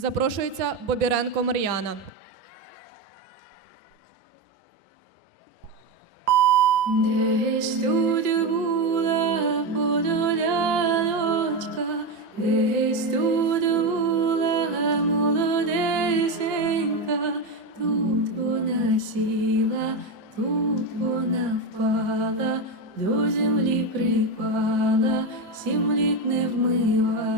Запрошується Бобіренко Мар'яна. Десь тут була подоляночка, десь тут була молодесенька, тут вона сіла, тут вона впала, до землі припала, сім літ не вмивалась,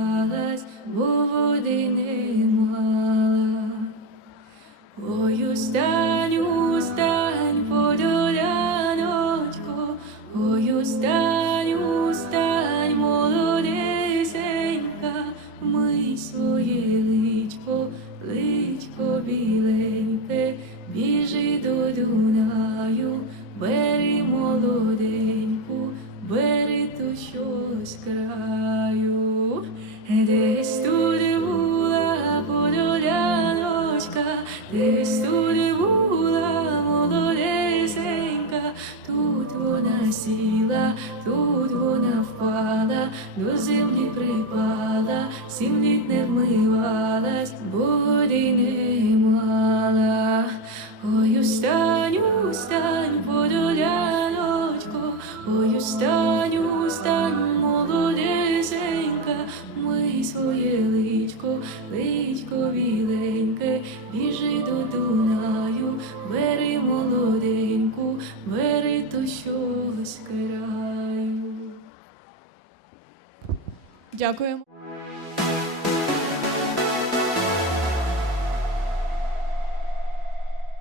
своє личко, личко біленьке, біжи до Дунаю, бери молоденьку, бери ту щось краю, десь тут була подоляночка, десь тут була молодесенька, тут вона сіла, тут вона впала, до землі припала, сім літ не вмивалась, бо не мала. Ой, устань, устань, подоляночко, ой, устань, устань, молодесенька, мий своє личко, личко біленьке, біжи до Дунаю, бери молоденьку, бери то щось краю. Дякуємо.